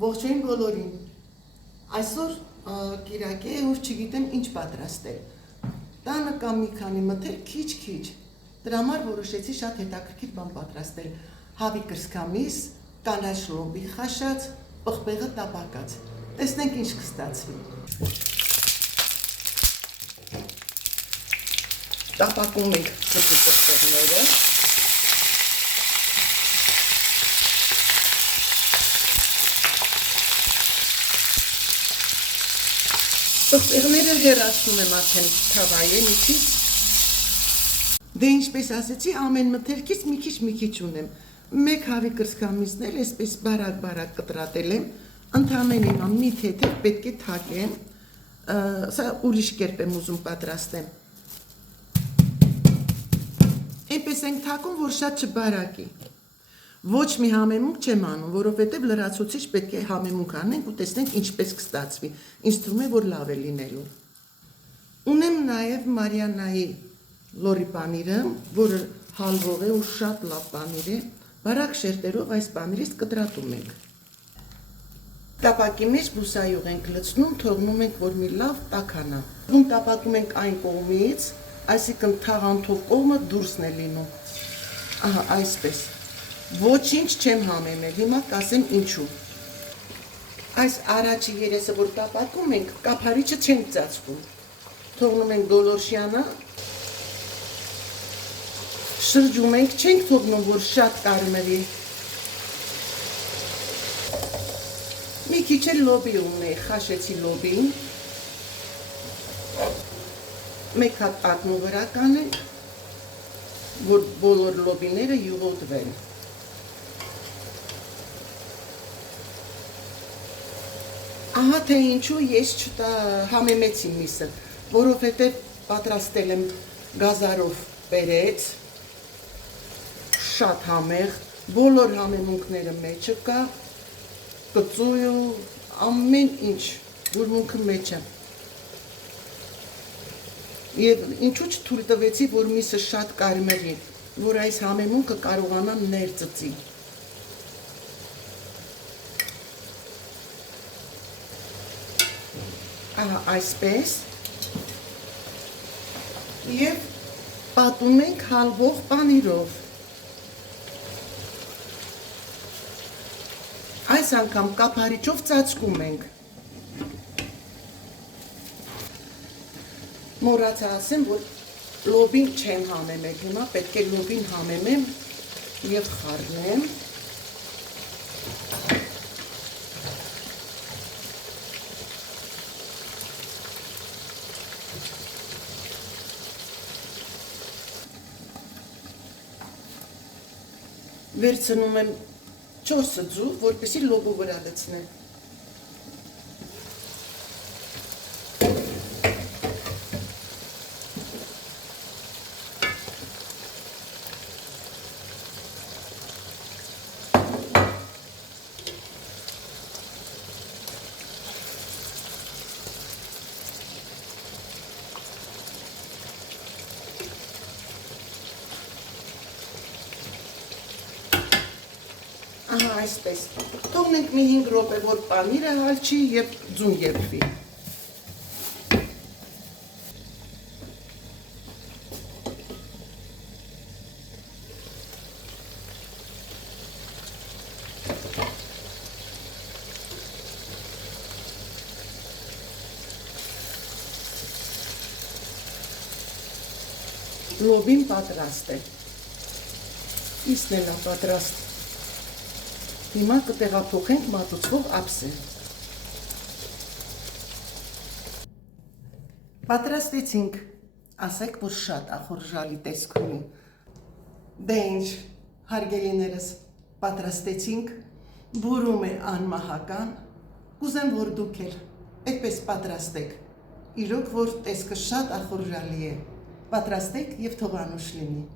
Ողջույն բոլորին։ Այսօր կիրակ է, որ չգիտեմ ինչ պատրաստել։ Տանը կամ մի քանի մթեր քիչ-քիչ։ Դրա համար որոշեցի շատ հետաքրքիր բան պատրաստել։ Հավի կրծքամիս, կանաչ լոբի խաշած, պղպեղը տապակած։ Տեսնենք ինչ կստացվի։ Տապակում ենք սպի պղպեղները։ Պղպեղները հեռացնում եմ արդեն թավայի միջից։ Դե ինչպես ասեցի, ամեն մթերքից մի քիչ ունեմ։ Մեկ հավի կրծքամիսն էլ այսպես բարակ կտրատել եմ, ընդամենը հիմա մի թեթև պետք է թակեմ, սա ուրիշ կերպ եմ ուզում պատրաստեմ։ Այնպես ենք թակում, որ շատ չբարակի։ Ոչ մի համեմունք չեմ անում, որովհետև լրացուցիչ պետք է համեմունք անենք ու տեսնենք ինչպես կստացվի։ Ինձ թվում է, որ լավ է լինելու։ Ունեմ նաև Մարիաննայի լորի պանիրը, որը հալվող է ու շատ լավ պանիր է, բարակ շերտերով այս պանիրից կտրատում ենք։ Տապակի մեջ բուսայուղ ենք լցնում, թողնում ենք, որ մի լավ տաքանա։ Տապակում ենք այն կողմից, այսինքն թաղանթով կողմը դուրսն է լինում։ Ահա, այսպես։ Ոչինչ չեմ համեմել, հիմա կասեմ ինչու։ Այս առաջի երեսը, որ տապակում ենք, կափարիչը չենք ծածկում։ Թողնում ենք դոլորշյանա, շրջում ենք, չենք թողնում, որ շատ կարմրի։ Մի քիչ էլ լոբի ունեի, խաշեցի լոբին։ Մեկ հատ ակնու վրա կանենք, որ բոլոր լոբիները յուղոտվեն։ Ահա թե ինչու ես համեմեցի միսը, որովհետև պատրաստել եմ գազարով պերեց, շատ համեղ, բոլոր համեմունքները մեջը կա, կծույու, ամեն ինչ, ուրմունքը մեջը։ Եվ ինչու չթույլ տվեցի, որ միսը շատ կարմրի, որ այս համեմունքը կարողանա ներծծի։ Ահա այսպես և պատում ենք հալվող պանիրով։ Այս անգամ կափարիչով ծածկում ենք։ Մոռացա ասեմ, որ լոբին չեմ համեմել, հիմա պետք է լոբին համեմեմ և խառնեմ։ Վերցնում եմ 4 ձու, որպեսզի լոբու վրա լցնեմ։ Ահա այսպես, թողնենք մի 5 րոպե, որ պանիրը հալչի և ձուն եփվի։ Լոբին պատրաստ է։ Իսն էլ պատրաստ։ Հիմա կտեղափոխենք մատուցվող ափսը։ Պատրաստեցինք, ասեք, որ շատ ախորժալի տեսք ունի։ Դե ինչ, հարգելիներս, պատրաստեցինք, բուրում է անմահական, կուզեմ, որ դուք էլ այդպես պատրաստեք, իրոք, որ տեսքը շատ ախորժալի է, պատրաստեք և թող անուշ լինի։